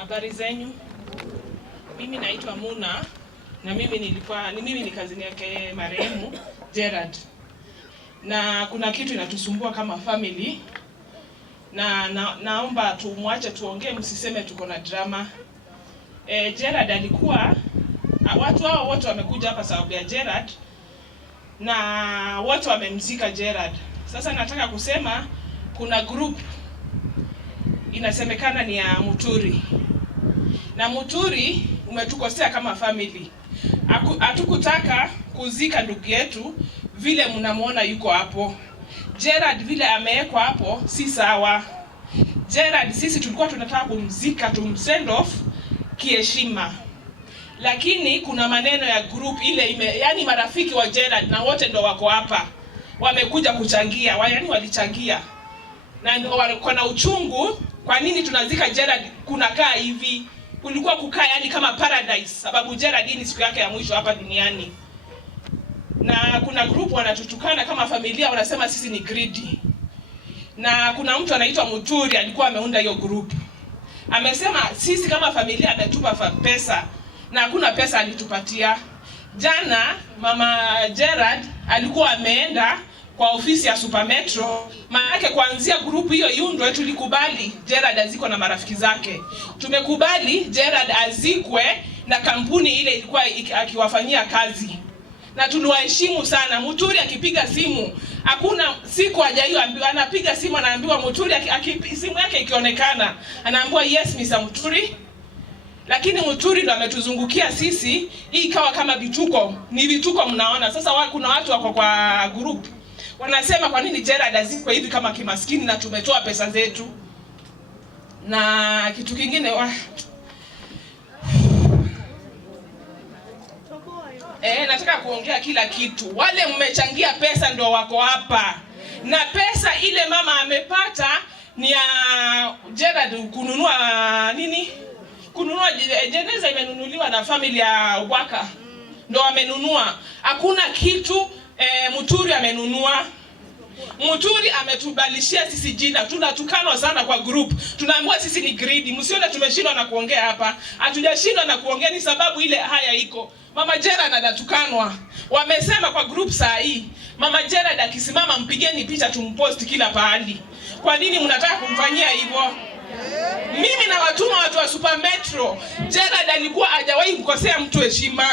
Habari zenyu. Mimi naitwa Muna na mimi ni kazini yake marehemu Gerard. Na kuna kitu inatusumbua kama family. Naomba tumwache tuongee, msiseme tuko na drama. Gerard alikuwa watu hao wote wamekuja hapa sababu ya Gerard na wote wamemzika Gerard. Sasa nataka kusema kuna group inasemekana ni ya Muturi. Na Muturi umetukosea kama family. Hatukutaka kuzika ndugu yetu vile mnamuona yuko hapo. Gerard vile amewekwa hapo si sawa. Gerard sisi tulikuwa tunataka kumzika, send off kiheshima. Lakini kuna maneno ya group ile yani marafiki wa Gerard na wote ndo wako hapa. Wamekuja kuchangia, yani walichangia. Na ndio wako na uchungu, kwa nini tunazika Gerard kunakaa hivi? Kulikuwa kukaa yani kama paradise, sababu Gerard ni siku yake ya mwisho hapa duniani. Na kuna group wanatutukana kama familia, wanasema sisi ni greedy. Na kuna mtu anaitwa Muturi alikuwa ameunda hiyo group. Amesema sisi kama familia ametupa pesa na hakuna pesa alitupatia. Jana mama Gerard alikuwa ameenda kwa ofisi ya Super Metro, maana kuanzia group hiyo iundwe tulikubali Gerard azikwe na marafiki zake. Tumekubali Gerard azikwe na kampuni ile ilikuwa akiwafanyia kazi. Na tuliwaheshimu sana. Muturi akipiga simu, hakuna siku hajayo anapiga simu anaambiwa Muturi simu yake ikionekana anaambiwa yes Mr. Muturi. Lakini Muturi ndo ametuzungukia sisi, hii ikawa kama vituko. Ni vituko mnaona. Sasa kuna watu wako kwa group wanasema kwa nini Gerard azikwe hivi kama kimaskini na tumetoa pesa zetu. Na kitu kingine nataka kuongea kila kitu. Wale mmechangia pesa ndio wako hapa. Na pesa ile mama amepata ni ya Gerard kununua nini? Kununua jeneza imenunuliwa na familia ya Waka. Ndio amenunua. Hakuna kitu Muturi amenunua. Muturi ametubalishia sisi jina. Tunatukanwa sana kwa group. Tunaambiwa sisi ni greedy. Msione tumeshindwa na kuongea hapa. Hatujashindwa na kuongea, ni sababu ile haya iko. Mama Gerard anatukanwa. Wamesema kwa group saa hii Mama Gerard akisimama mpigeni picha tumpost kila pahali. Kwa nini mnataka kumfanyia hivyo? Mimi na watu wa Super Metro, Gerard alikuwa hajawahi kukosea mtu heshima.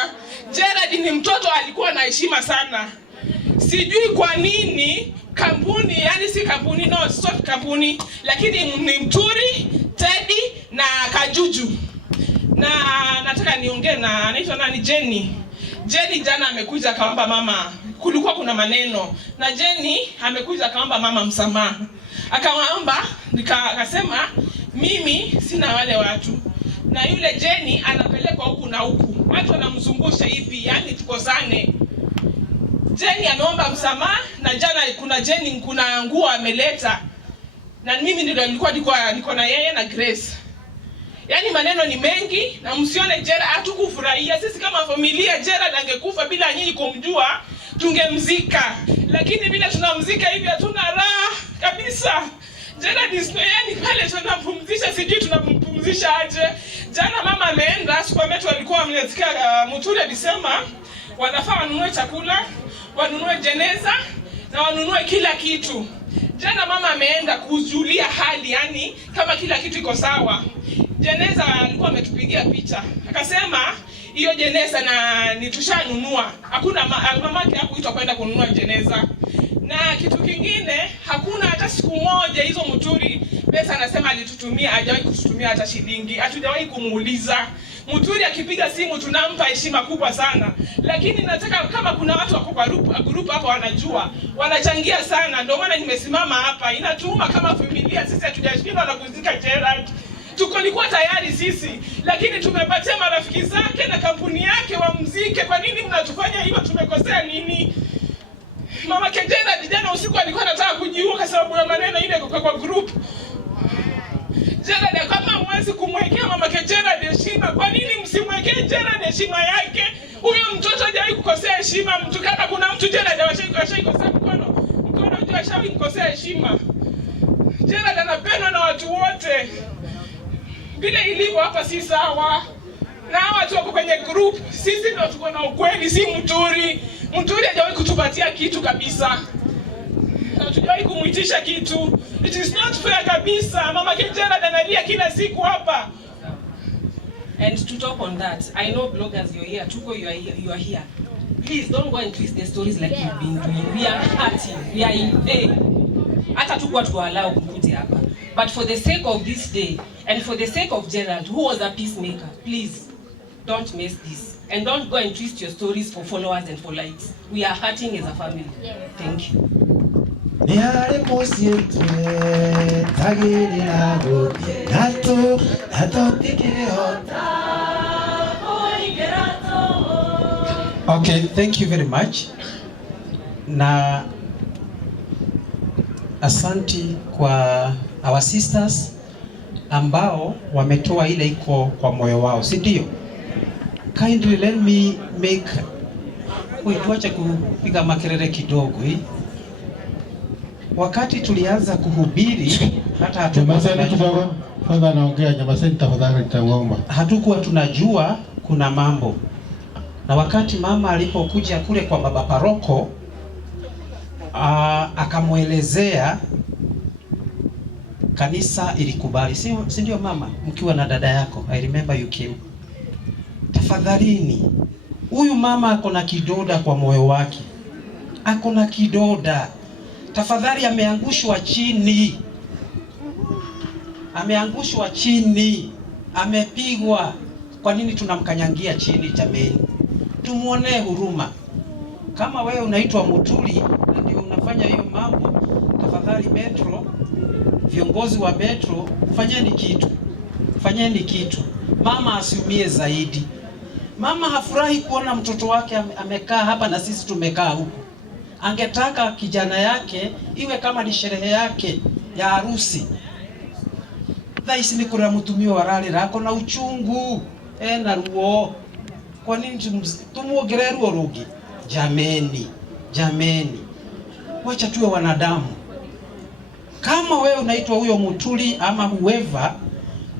Gerard ni mtoto alikuwa na heshima sana. Sijui kwa nini kampuni, yani si kampuni, no, sio kampuni, lakini ni Mturi, Teddy na Kajuju. Na nataka niongee na anaitwa nani, Jenny. Jenny jana amekuja kaomba mama, kulikuwa kuna maneno. Na Jenny amekuja kaomba mama msamaha. Akaomba, akasema mimi sina wale watu. Na yule Jenny anapelekwa huku na huku. Watu wanamzungusha hivi, yani tukosane. Jenny ameomba msamaha na jana kuna nguo ameleta. Na mimi nilikuwa niko na yeye na Grace. Yani maneno ni mengi na msione Gerard hatukufurahia. Sisi kama familia Gerard angekufa bila nyinyi kumjua tungemzika. Lakini bila tunamzika hivi hatuna raha kabisa. Gerard yani pale tunampumzisha, sijui tunampumzisha aje. Jana mama ameenda Super Metro, walikuwa wamesikia Muturi alisema wanafaa wanunue chakula, wanunue jeneza na wanunue kila kitu. Jana mama ameenda kujulia hali, yani kama kila kitu iko sawa. Jeneza alikuwa ametupigia picha. Akasema hiyo jeneza na nitushanunua. Hakuna mamake hakuitwa kwenda kununua jeneza. Na kitu kingine, hakuna hata siku moja hizo Muturi pesa anasema alitutumia, hajawahi kututumia hata shilingi. Hatujawahi kumuuliza. Muturi akipiga simu tunampa heshima kubwa sana. Lakini nataka kama kuna watu wako kwa group hapa wanajua, wanachangia sana. Ndio maana nimesimama hapa. Inatuuma kama familia sisi hatujashindwa na kuzika Gerard. Tulikuwa tayari sisi, lakini tumepatia marafiki zake na kampuni yake wamzike. Kwa nini mnatufanya hivyo? Tumekosea nini? Mama Gerard jana usiku alikuwa anataka kujiua kwa sababu ya maneno ile kwa group. Gerard kama mwezi kumwekea mama Gerard heshima, kwa nini msimwekee Gerard heshima yake? Huyo mtoto hajawahi kukosea heshima. Mtu kama kuna mtu Gerard hawashai kukosea mkono ndio hashawahi kukosea heshima. Gerard anapendwa na watu wote. vile ilivyo hapa si sawa. Na watu wako kwenye group, sisi ndio tuko na ukweli, si Muturi. Muturi hajawahi kutupatia kitu kabisa. Na tujawahi kumuitisha kitu. It is not fair kabisa. Mama Kenjera analia kila siku hapa. And to talk on that, I know bloggers, you're here. Chuko, you are here. Please don't go and twist the stories like you've been doing. We are hurting. We are in pain. Hata tukua tuwalao kukute hapa. But for the sake of this day, and for the sake of Gerald, who was a peacemaker, please don't mess this. And don't go and twist your stories for followers and for likes. We are hurting as a family. Thank you. Okay, thank you very much. Na asanti kwa our sisters ambao wametoa ile iko kwa moyo wao, si ndio? Kindly let me make tuache kupiga makelele kidogo hii. Wakati tulianza kuhubiri hata hatukuwa tunajua kuna mambo. Na wakati mama alipokuja kule kwa baba paroko akamwelezea, kanisa ilikubali. Si ndio mama, mkiwa na dada yako? I remember you came. Tafadhalini, huyu mama ako na kidoda kwa moyo wake. Ako na kidoda. Tafadhali, ameangushwa chini. Ameangushwa chini. Amepigwa. Kwa nini tunamkanyangia chini jameni? Tumuonee huruma. Kama wewe unaitwa Muturi na ndio unafanya hiyo mambo, tafadhali Metro, viongozi wa Metro, fanyeni kitu. Fanyeni kitu. Mama asiumie zaidi. Mama hafurahi kuona mtoto wake amekaa hapa na sisi tumekaa huko. Angetaka kijana yake iwe kama ni sherehe yake ya harusi. Thaisi ni kura mutumio warali rako na uchungu na ruo. Kwa nini tumuogere ruo rugi? Jameni, wacha tuwe wanadamu. Kama wewe unaitwa huyo Muturi ama whoever,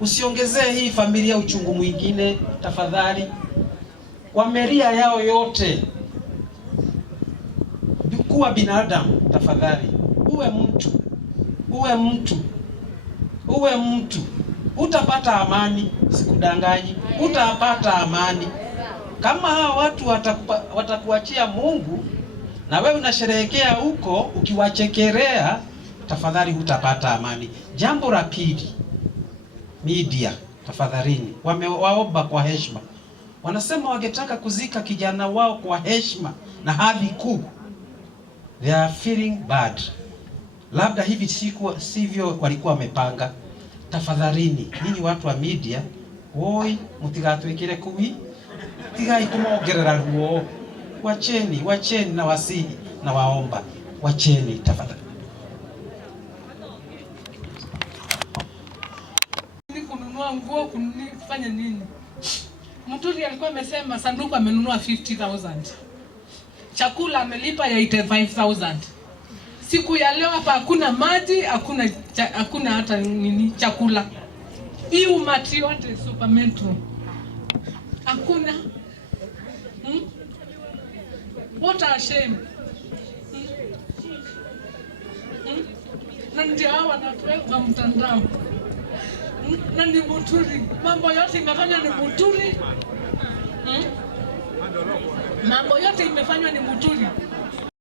usiongezee hii familia uchungu mwingine tafadhali. Wameria yao yote. Kuwa binadamu tafadhali. Uwe mtu. Utapata amani, sikudanganyi. Utapata amani. Kama hawa watu watakuachia Mungu na wewe unasherehekea huko ukiwachekelea, tafadhali hutapata amani. Jambo la pili, media tafadhalini, wamewaomba kwa heshima. Wanasema wangetaka kuzika kijana wao kwa heshima na hadhi kuu. They are feeling bad. Labda hivi sivyo walikuwa wamepanga. Tafadhalini, ninyi watu wa media, woi mutigatwekere kuwi, tigai kumogerera ruo. Wacheni na wasihi na waomba. Wacheni tafadhali. Kununua nguo, kufanya nini? Muturi alikuwa amesema sanduku amenunua 50,000. Chakula amelipa ya 85,000. Siku ya leo hapa hakuna maji, hakuna hata nini chakula. Hii umati yote Super Metro. Hakuna. What a shame. Na ndio hawa wanatuweka mtandao. Na ni Muturi. Mambo yote imefanywa ni Muturi. Mambo yote imefanywa ni Muturi.